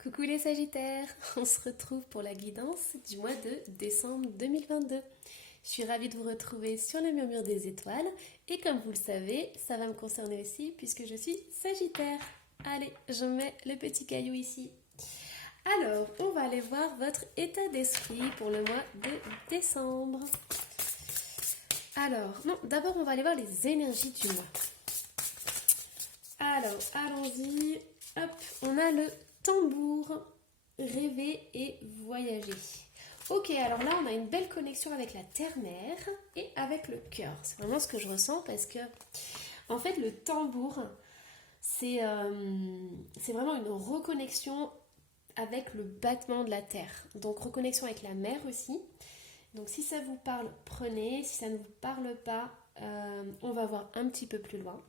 Coucou les Sagittaires, on se retrouve pour la guidance du mois de décembre 2022. Je suis ravie de vous retrouver sur le murmure des étoiles et comme vous le savez, ça va me concerner aussi puisque je suis Sagittaire. Allez, je mets le petit caillou ici. Alors, on va aller voir votre état d'esprit pour le mois de décembre. Alors, non, d'abord on va aller voir les énergies du mois. Alors, allons-y. Hop, on a le tambour, rêver et voyager. Ok, alors là, on a une belle connexion avec la terre-mère et avec le cœur. C'est vraiment ce que je ressens parce que, en fait, le tambour, c'est vraiment une reconnexion avec le battement de la terre. Donc, reconnexion avec la mer aussi. Donc, si ça vous parle, prenez. Si ça ne vous parle pas, on va voir un petit peu plus loin.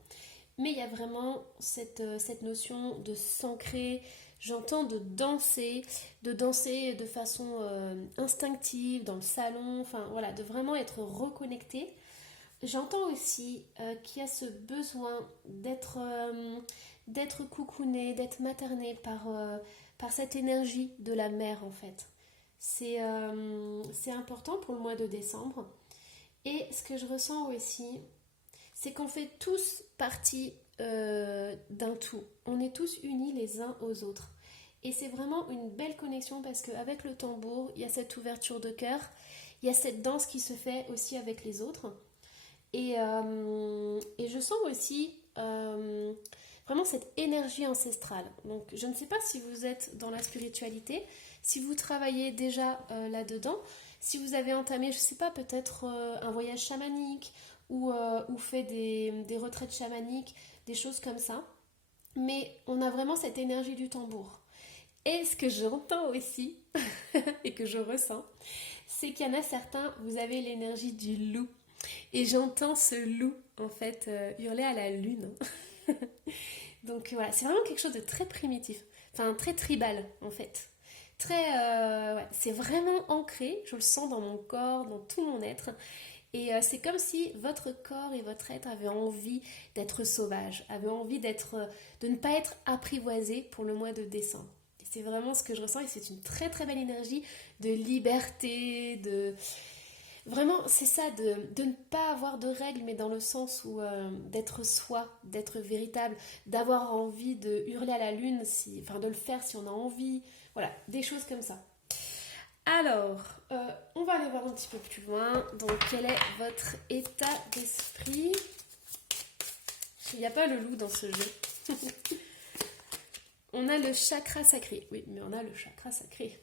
Mais il y a vraiment cette notion de s'ancrer, j'entends de danser de façon instinctive dans le salon, enfin voilà, de vraiment être reconnecté. J'entends aussi qu'il y a ce besoin d'être coucouné, d'être materné par cette énergie de la mère en fait. C'est important pour le mois de décembre. Et ce que je ressens aussi, c'est qu'on fait tous partie d'un tout. On est tous unis les uns aux autres. Et c'est vraiment une belle connexion parce qu'avec le tambour, il y a cette ouverture de cœur, il y a cette danse qui se fait aussi avec les autres. Et je sens aussi vraiment cette énergie ancestrale. Donc je ne sais pas si vous êtes dans la spiritualité, si vous travaillez déjà là-dedans, si vous avez entamé, je ne sais pas, peut-être un voyage chamanique ou fait des retraites chamaniques, des choses comme ça. Mais on a vraiment cette énergie du tambour. Et ce que j'entends aussi, et que je ressens, c'est qu'il y en a certains, vous avez l'énergie du loup. Et j'entends ce loup, en fait, hurler à la lune. Donc voilà, c'est vraiment quelque chose de très primitif, enfin très tribal, en fait. Ouais, c'est vraiment ancré, je le sens dans mon corps, dans tout mon être. Et c'est comme si votre corps et votre être avaient envie d'être sauvage, avaient envie de ne pas être apprivoisé pour le mois de décembre. Et c'est vraiment ce que je ressens et c'est une très très belle énergie de liberté, de... Vraiment, c'est ça, de ne pas avoir de règles, mais dans le sens où d'être soi, d'être véritable, d'avoir envie de hurler à la lune, enfin de le faire si on a envie, voilà, des choses comme ça. Alors, on va aller voir un petit peu plus loin. Donc, quel est votre état d'esprit? Il n'y a pas le loup dans ce jeu. On a le chakra sacré. Oui, mais on a le chakra sacré.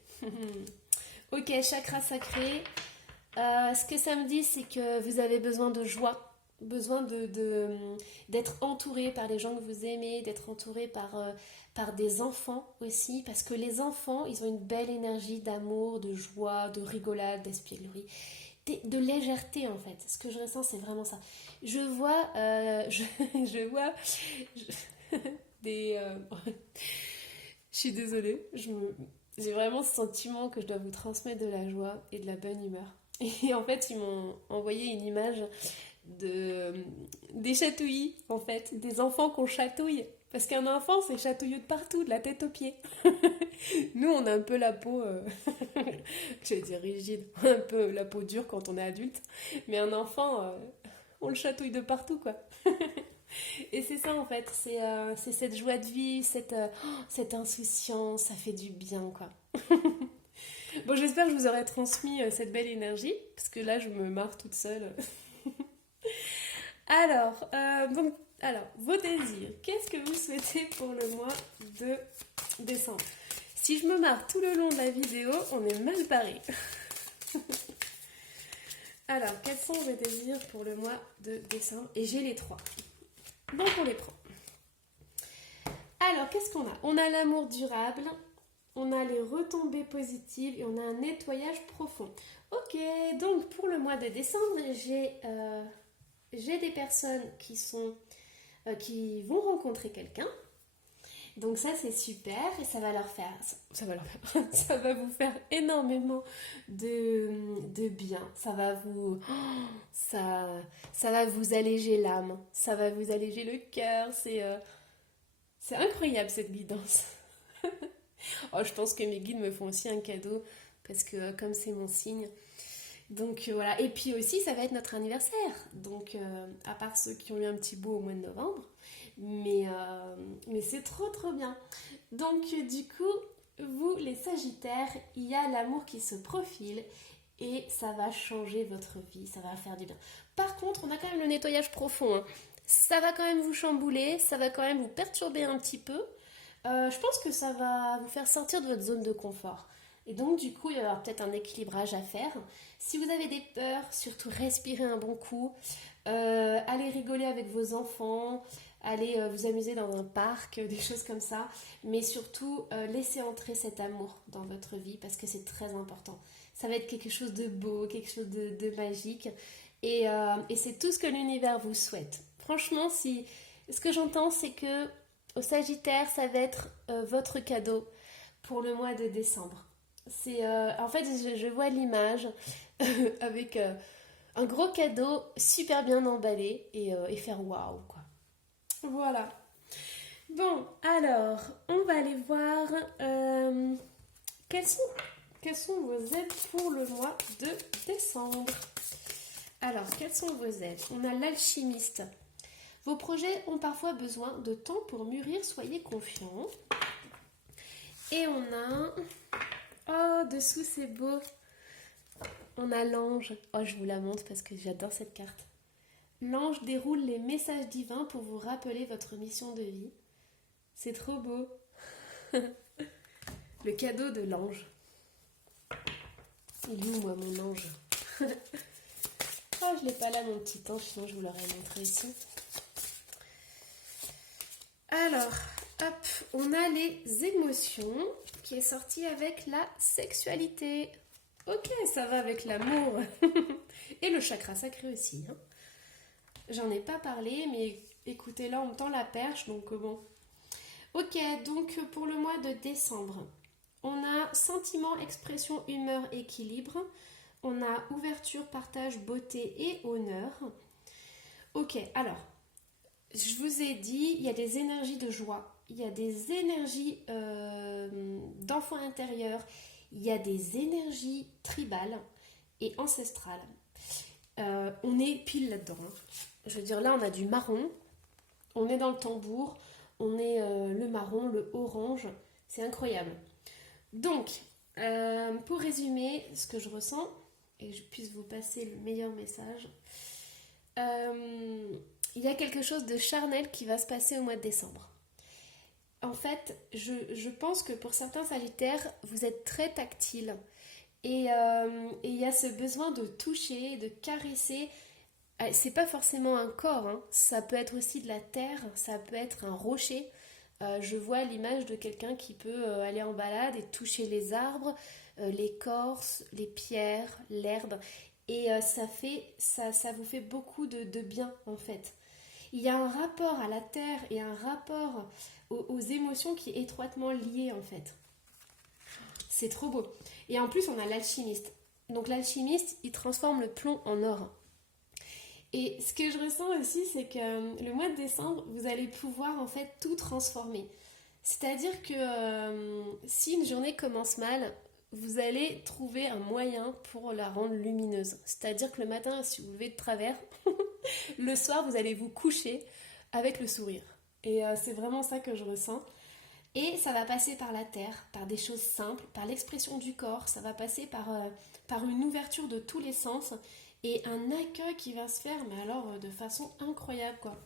Ok, chakra sacré. Ce que ça me dit, c'est que vous avez besoin de joie, besoin d'être entouré par les gens que vous aimez, d'être entouré par des enfants aussi, parce que les enfants, ils ont une belle énergie d'amour, de joie, de rigolade, d'espièglerie, de légèreté en fait. Ce que je ressens, c'est vraiment ça. Je vois, je vois des... je suis désolée, j'ai vraiment ce sentiment que je dois vous transmettre de la joie et de la bonne humeur. Et en fait, ils m'ont envoyé une image des chatouilles, en fait, des enfants qu'on chatouille. Parce qu'un enfant, c'est chatouilleux de partout, de la tête aux pieds. Nous, on a un peu la peau, je vais dire rigide, un peu la peau dure quand on est adulte. Mais un enfant, on le chatouille de partout, quoi. Et c'est ça, en fait, c'est cette joie de vie, cette insouciance, ça fait du bien, quoi. Bon, j'espère que je vous aurai transmis cette belle énergie, parce que là, je me marre toute seule. Alors, vos désirs. Qu'est-ce que vous souhaitez pour le mois de décembre? Si je me marre tout le long de la vidéo, on est mal barré. Alors, quels sont vos désirs pour le mois de décembre? Et j'ai les trois. Donc, on les prend. Alors, qu'est-ce qu'on a? On a l'amour durable, on a les retombées positives et on a un nettoyage profond. Ok, donc pour le mois de décembre, j'ai des personnes qui vont rencontrer quelqu'un. Donc ça c'est super et ça va vous faire énormément de bien. Ça va vous alléger l'âme, ça va vous alléger le cœur. C'est incroyable cette guidance. Oh, je pense que mes guides me font aussi un cadeau parce que comme c'est mon signe. Donc voilà. Et puis aussi, ça va être notre anniversaire. Donc à part ceux qui ont eu un petit bout au mois de novembre. Mais c'est trop trop bien. Donc du coup, vous les Sagittaires, il y a l'amour qui se profile et ça va changer votre vie, ça va faire du bien. Par contre, on a quand même le nettoyage profond, hein. Ça va quand même vous chambouler, ça va quand même vous perturber un petit peu. Je pense que ça va vous faire sortir de votre zone de confort. Et donc, du coup, il va y avoir peut-être un équilibrage à faire. Si vous avez des peurs, surtout respirez un bon coup. Allez rigoler avec vos enfants. Allez vous amuser dans un parc, des choses comme ça. Mais surtout, laissez entrer cet amour dans votre vie parce que c'est très important. Ça va être quelque chose de beau, quelque chose de magique. Et c'est tout ce que l'univers vous souhaite. Franchement, si ce que j'entends, c'est que au Sagittaire, ça va être votre cadeau pour le mois de décembre. En fait, je vois l'image avec un gros cadeau super bien emballé et faire waouh, quoi. Voilà. Bon, alors, on va aller voir quelles sont vos aides pour le mois de décembre. Alors, quelles sont vos aides? On a l'alchimiste. Vos projets ont parfois besoin de temps pour mûrir, soyez confiants. Et on a... Oh, dessous c'est beau. On a l'ange. Oh, je vous la montre parce que j'adore cette carte. L'ange déroule les messages divins pour vous rappeler votre mission de vie. C'est trop beau. Le cadeau de l'ange. Il est où, moi, mon ange? Oh, je l'ai pas là, mon petit ange, sinon je vous l'aurais montré ici. Alors, hop, on a les émotions qui est sorti avec la sexualité. Ok, ça va avec l'amour. Et le chakra sacré aussi, hein. J'en ai pas parlé, mais écoutez, là on me tend la perche, donc bon. Ok, donc pour le mois de décembre, on a sentiment, expression, humeur, équilibre. On a ouverture, partage, beauté et honneur. Ok, alors, je vous ai dit, il y a des énergies de joie, il y a des énergies d'enfant intérieur, il y a des énergies tribales et ancestrales. On est pile là-dedans, hein. Je veux dire, là, on a du marron, on est dans le tambour, on est le marron, le orange, c'est incroyable. Donc, pour résumer ce que je ressens, et que je puisse vous passer le meilleur message, il y a quelque chose de charnel qui va se passer au mois de décembre. En fait, je pense que pour certains Sagittaires, vous êtes très tactile. Et il y a ce besoin de toucher, de caresser. C'est pas forcément un corps, hein. Ça peut être aussi de la terre, ça peut être un rocher. Je vois l'image de quelqu'un qui peut aller en balade et toucher les arbres, l'écorce, les pierres, l'herbe. Et ça vous fait beaucoup de bien en fait. Il y a un rapport à la terre et un rapport aux émotions qui est étroitement lié en fait. C'est trop beau. Et en plus, on a l'alchimiste. Donc l'alchimiste, il transforme le plomb en or. Et ce que je ressens aussi, c'est que le mois de décembre, vous allez pouvoir en fait tout transformer. C'est-à-dire que si une journée commence mal, vous allez trouver un moyen pour la rendre lumineuse. C'est-à-dire que le matin, si vous vous levez de travers, le soir, vous allez vous coucher avec le sourire. Et c'est vraiment ça que je ressens. Et ça va passer par la terre, par des choses simples, par l'expression du corps, ça va passer par une ouverture de tous les sens et un accueil qui va se faire, mais alors de façon incroyable, quoi.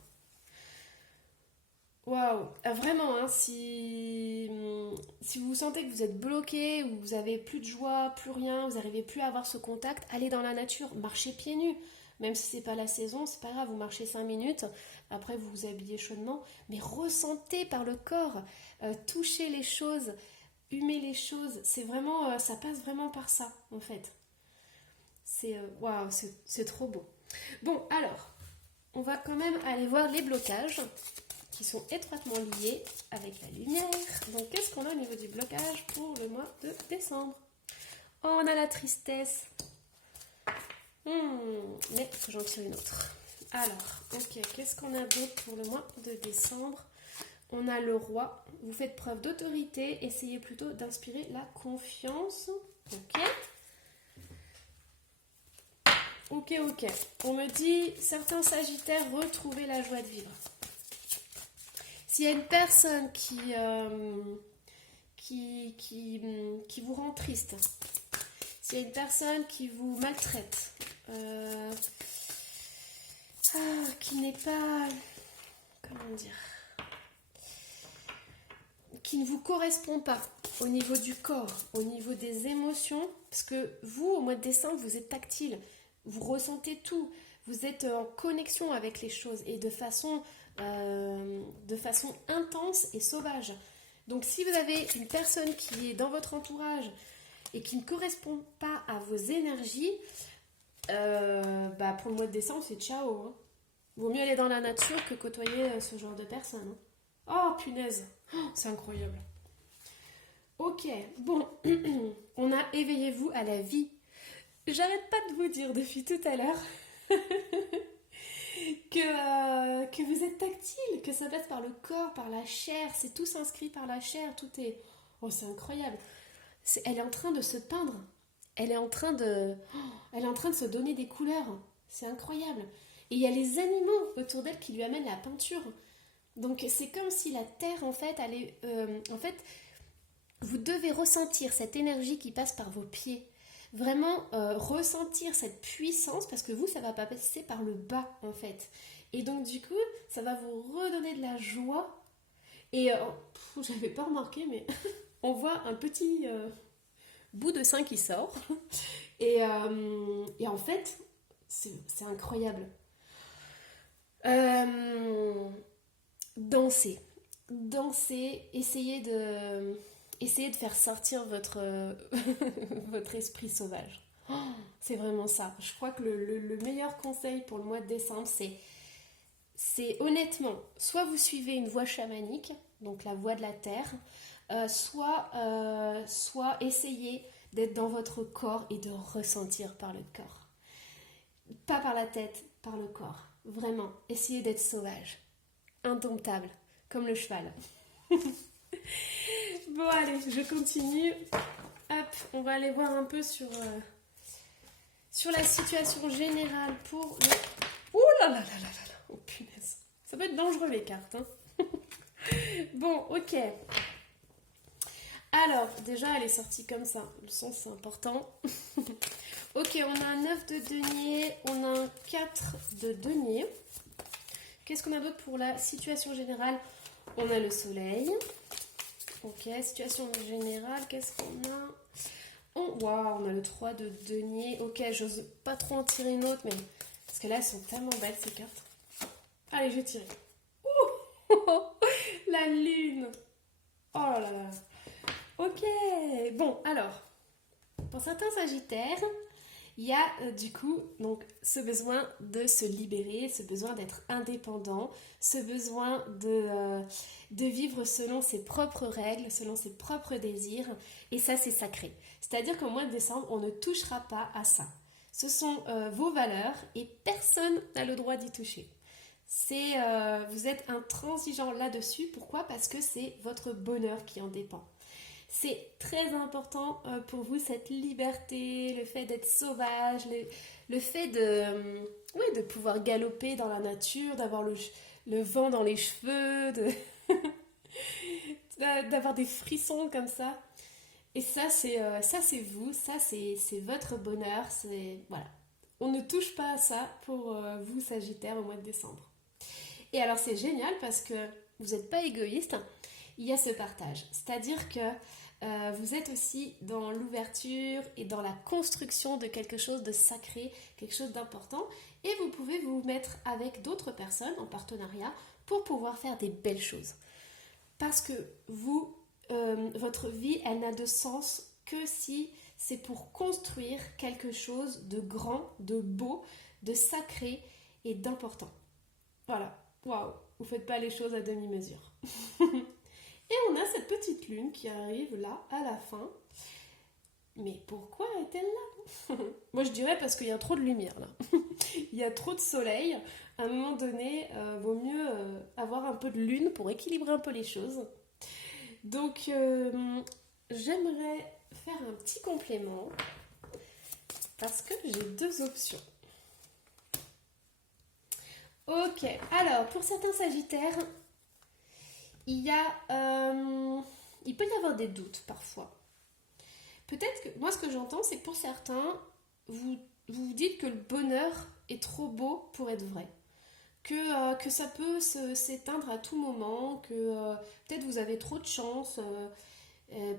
Waouh, vraiment, hein, si vous sentez que vous êtes bloqué, ou vous avez plus de joie, plus rien, vous n'arrivez plus à avoir ce contact, allez dans la nature, marchez pieds nus. Même si c'est pas la saison, c'est pas grave, vous marchez 5 minutes, après vous vous habillez chaudement, mais ressentez par le corps, touchez les choses, humez les choses, c'est vraiment, ça passe vraiment par ça, en fait. Waouh, c'est trop beau. Bon, alors, on va quand même aller voir les blocages qui sont étroitement liés avec la lumière. Donc, qu'est-ce qu'on a au niveau du blocage pour le mois de décembre? Oh, on a la tristesse. Mais j'en tire une autre. Alors, ok, qu'est-ce qu'on a d'autre pour le mois de décembre? on a le roi. Vous faites preuve d'autorité. Essayez plutôt d'inspirer la confiance. Ok. Ok. On me dit, certains sagittaires, retrouvez la joie de vivre. S'il y a une personne qui vous rend triste, s'il y a une personne qui vous maltraite, qui n'est pas, comment dire, qui ne vous correspond pas au niveau du corps, au niveau des émotions, parce que vous, au mois de décembre, vous êtes tactile, vous ressentez tout, vous êtes en connexion avec les choses et de façon intense et sauvage. Donc si vous avez une personne qui est dans votre entourage et qui ne correspond pas à vos énergies, pour le mois de décembre, c'est ciao. Hein. Vaut mieux aller dans la nature que côtoyer ce genre de personnes. Hein. Oh, punaise, c'est incroyable. Ok, bon, on a éveillez-vous à la vie. J'arrête pas de vous dire depuis tout à l'heure que vous êtes tactile, que ça passe par le corps, par la chair, c'est tout s'inscrit par la chair, tout est... Oh, c'est incroyable. Elle est en train de se peindre. Elle est en train de se donner des couleurs. C'est incroyable. Et il y a les animaux autour d'elle qui lui amènent la peinture. Donc c'est comme si la terre, en fait, vous devez ressentir cette énergie qui passe par vos pieds. Vraiment ressentir cette puissance, parce que vous, ça va pas passer par le bas, en fait. Et donc, du coup, ça va vous redonner de la joie. Et j'avais pas remarqué, mais on voit un petit bout de sein qui sort. Et en fait, c'est incroyable. Danser, essayez de faire sortir votre esprit sauvage. Oh, c'est vraiment ça. Je crois que le meilleur conseil pour le mois de décembre, c'est honnêtement, soit vous suivez une voie chamanique, donc la voie de la terre, soit essayez d'être dans votre corps et de ressentir par le corps. Pas par la tête, par le corps. Vraiment, essayez d'être sauvage. Indomptable, comme le cheval. Bon, allez, je continue. Hop, on va aller voir un peu sur la situation générale pour le... Ouh là là là là là. Oh punaise. Ça peut être dangereux les cartes. Hein. Bon, ok. Alors, déjà, elle est sortie comme ça. Le son, c'est important. Ok, on a un 9 de denier. On a un 4 de denier. Qu'est-ce qu'on a d'autre pour la situation générale? On a le soleil. Ok, situation générale, qu'est-ce qu'on a? Waouh, on a le 3 de denier. Ok, j'ose pas trop en tirer une autre, mais... Parce que là, elles sont tellement belles, ces cartes. Allez, je vais tirer. La lune. Oh là là là. Ok, bon, alors, pour certains sagittaires, il y a du coup donc, ce besoin de se libérer, ce besoin d'être indépendant, ce besoin de vivre selon ses propres règles, selon ses propres désirs, et ça c'est sacré. C'est-à-dire qu'au mois de décembre, on ne touchera pas à ça. Ce sont vos valeurs et personne n'a le droit d'y toucher. Vous êtes intransigeant là-dessus, pourquoi? Parce que c'est votre bonheur qui en dépend. C'est très important pour vous, cette liberté, le fait d'être sauvage, le fait de pouvoir galoper dans la nature, d'avoir le vent dans les cheveux, d'avoir des frissons comme ça. Et ça, c'est vous, ça, c'est votre bonheur. Voilà. On ne touche pas à ça pour vous, Sagittaire, au mois de décembre. Et alors, c'est génial parce que vous n'êtes pas égoïste. Il y a ce partage. C'est-à-dire que vous êtes aussi dans l'ouverture et dans la construction de quelque chose de sacré, quelque chose d'important. Et vous pouvez vous mettre avec d'autres personnes en partenariat pour pouvoir faire des belles choses. Parce que votre vie, elle n'a de sens que si c'est pour construire quelque chose de grand, de beau, de sacré et d'important. Voilà. Waouh, vous ne faites pas les choses à demi-mesure. Et on a cette petite lune qui arrive là, à la fin. Mais pourquoi est-elle là? Moi, je dirais parce qu'il y a trop de lumière là. Il y a trop de soleil. À un moment donné, vaut mieux avoir un peu de lune pour équilibrer un peu les choses. Donc, j'aimerais faire un petit complément parce que j'ai deux options. Ok, alors pour certains sagittaires, il peut y avoir des doutes parfois. Peut-être que moi ce que j'entends c'est que pour certains, vous dites que le bonheur est trop beau pour être vrai. Que ça peut s'éteindre à tout moment, que peut-être vous avez trop de chance,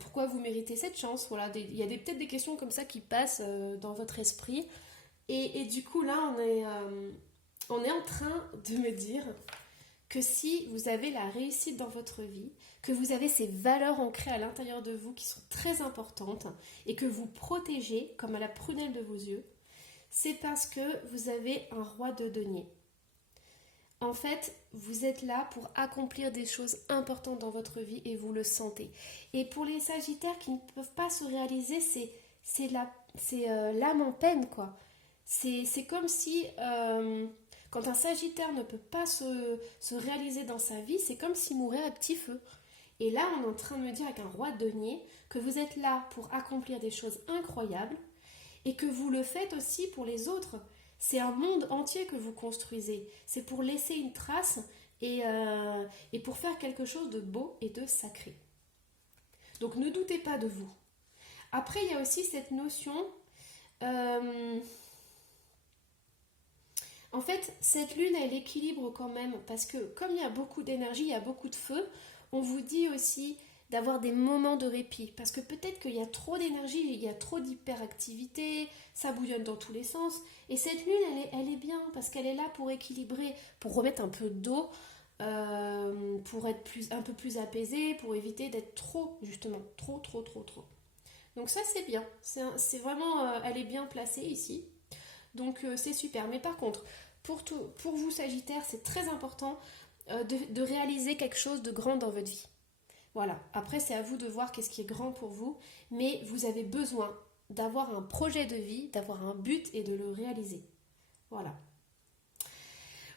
pourquoi vous méritez cette chance, voilà, il y a peut-être des questions comme ça qui passent dans votre esprit. Et du coup là on est en train de me dire que si vous avez la réussite dans votre vie, que vous avez ces valeurs ancrées à l'intérieur de vous qui sont très importantes et que vous protégez comme à la prunelle de vos yeux, c'est parce que vous avez un roi de denier. En fait, vous êtes là pour accomplir des choses importantes dans votre vie et vous le sentez. Et pour les sagittaires qui ne peuvent pas se réaliser, c'est l'âme en peine, quoi. C'est comme si, quand un sagittaire ne peut pas se réaliser dans sa vie, c'est comme s'il mourait à petit feu. Et là, on est en train de me dire avec un roi de denier que vous êtes là pour accomplir des choses incroyables et que vous le faites aussi pour les autres. C'est un monde entier que vous construisez. C'est pour laisser une trace et pour faire quelque chose de beau et de sacré. Donc ne doutez pas de vous. Après, il y a aussi cette notion... en fait, cette lune, elle équilibre quand même, parce que comme il y a beaucoup d'énergie, il y a beaucoup de feu, on vous dit aussi d'avoir des moments de répit, parce que peut-être qu'il y a trop d'énergie, il y a trop d'hyperactivité, ça bouillonne dans tous les sens, et cette lune, elle est bien, parce qu'elle est là pour équilibrer, pour remettre un peu d'eau, pour être un peu plus apaisée, pour éviter d'être trop, justement, trop. Donc ça, c'est bien, c'est vraiment, elle est bien placée ici. Donc c'est super. Mais par contre, pour vous Sagittaire, c'est très important de réaliser quelque chose de grand dans votre vie. Voilà. Après, c'est à vous de voir qu'est-ce qui est grand pour vous. Mais vous avez besoin d'avoir un projet de vie, d'avoir un but et de le réaliser. Voilà.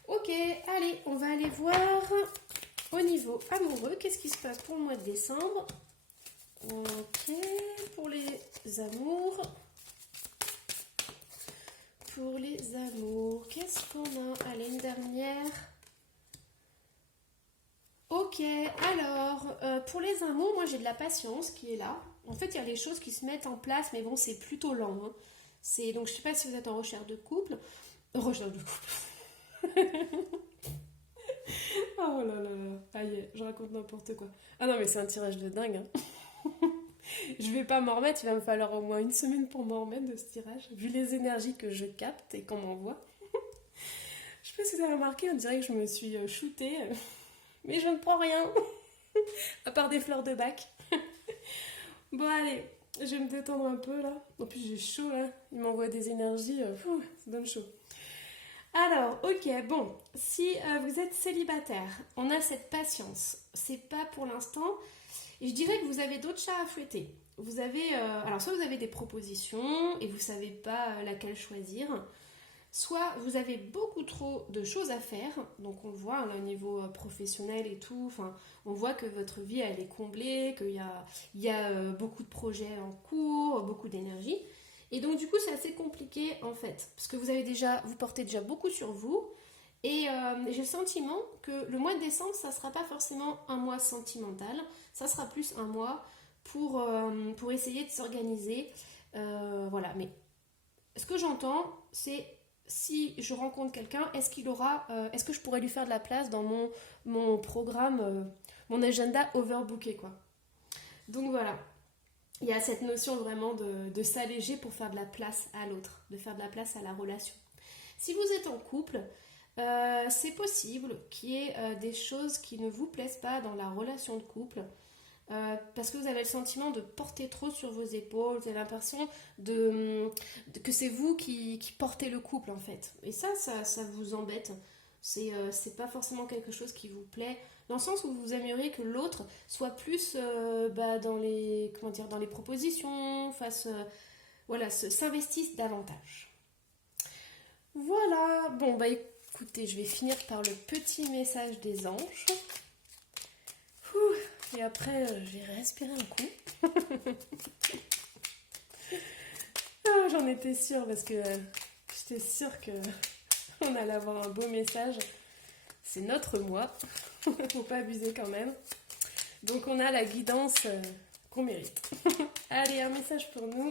Ok, allez, on va aller voir au niveau amoureux. Qu'est-ce qui se passe pour le mois de décembre? Ok, pour les amours. Pour les amours, qu'est-ce qu'on a? Allez, une dernière. Ok, alors, pour les amours, moi j'ai de la patience qui est là. En fait, il y a les choses qui se mettent en place, mais bon, c'est plutôt lent. Hein. Donc, je ne sais pas si vous êtes en recherche de couple. Recherche de couple. Oh là là là. Aïe, je raconte n'importe quoi. Ah non, mais c'est un tirage de dingue. Hein. Je vais pas m'en remettre, il va me falloir au moins une semaine pour m'en remettre de ce tirage, vu les énergies que je capte et qu'on m'envoie. Je sais pas si vous avez remarqué, on dirait que je me suis shootée, mais je ne prends rien, à part des fleurs de bac. Bon allez, je vais me détendre un peu là. En plus j'ai chaud là, il m'envoie des énergies, ça donne chaud. Alors, ok, bon, si vous êtes célibataire, on a cette patience, c'est pas pour l'instant, et je dirais que vous avez d'autres chats à fouetter. Vous avez, alors soit vous avez des propositions et vous savez pas laquelle choisir, soit vous avez beaucoup trop de choses à faire, donc on le voit là, au niveau professionnel et tout, enfin, on voit que votre vie elle est comblée, qu'il y a beaucoup de projets en cours, beaucoup d'énergie, et donc du coup c'est assez compliqué en fait, parce que vous portez déjà beaucoup sur vous, et j'ai le sentiment que le mois de décembre ça sera pas forcément un mois sentimental, ça sera plus un mois pour essayer de s'organiser, voilà, mais ce que j'entends c'est si je rencontre quelqu'un, est-ce que je pourrais lui faire de la place dans mon programme, mon agenda overbooké, quoi. Donc voilà, il y a cette notion vraiment de s'alléger pour faire de la place à l'autre, de faire de la place à la relation. Si vous êtes en couple, c'est possible qu'il y ait des choses qui ne vous plaisent pas dans la relation de couple. Parce que vous avez le sentiment de porter trop sur vos épaules, vous avez l'impression que c'est vous qui portez le couple en fait. Et ça vous embête. C'est pas forcément quelque chose qui vous plaît. Dans le sens où vous aimeriez que l'autre soit plus dans les, comment dire, dans les propositions, voilà, s'investisse davantage. Voilà, bon bah écoutez, je vais finir par le petit message des anges. Et après, je vais respirer un coup. Ah, j'en étais sûre parce que j'étais sûre qu'on allait avoir un beau message. C'est notre moi. Faut pas abuser quand même. Donc on a la guidance qu'on mérite. Allez, un message pour nous.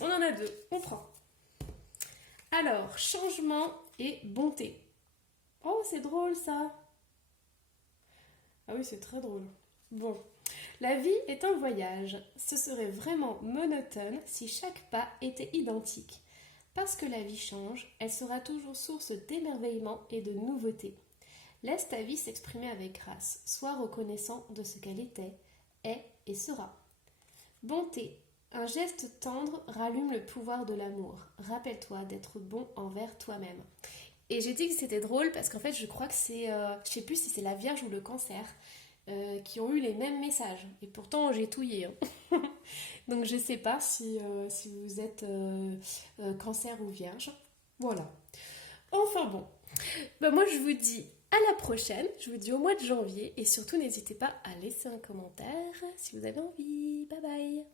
On en a 2. On prend. Alors, changement et bonté. Oh, c'est drôle ça. Ah oui, c'est très drôle. Bon, la vie est un voyage. Ce serait vraiment monotone si chaque pas était identique. Parce que la vie change, elle sera toujours source d'émerveillement et de nouveautés. Laisse ta vie s'exprimer avec grâce. Sois reconnaissant de ce qu'elle était, est et sera. Bonté. Un geste tendre rallume le pouvoir de l'amour. Rappelle-toi d'être bon envers toi-même. Et j'ai dit que c'était drôle parce qu'en fait, je crois que c'est, je sais plus si c'est la Vierge ou le Cancer qui ont eu les mêmes messages. Et pourtant, j'ai touillé. Hein. Donc, je sais pas si vous êtes Cancer ou Vierge. Voilà. Enfin bon. Ben, moi, je vous dis à la prochaine. Je vous dis au mois de janvier. Et surtout, n'hésitez pas à laisser un commentaire si vous avez envie. Bye bye.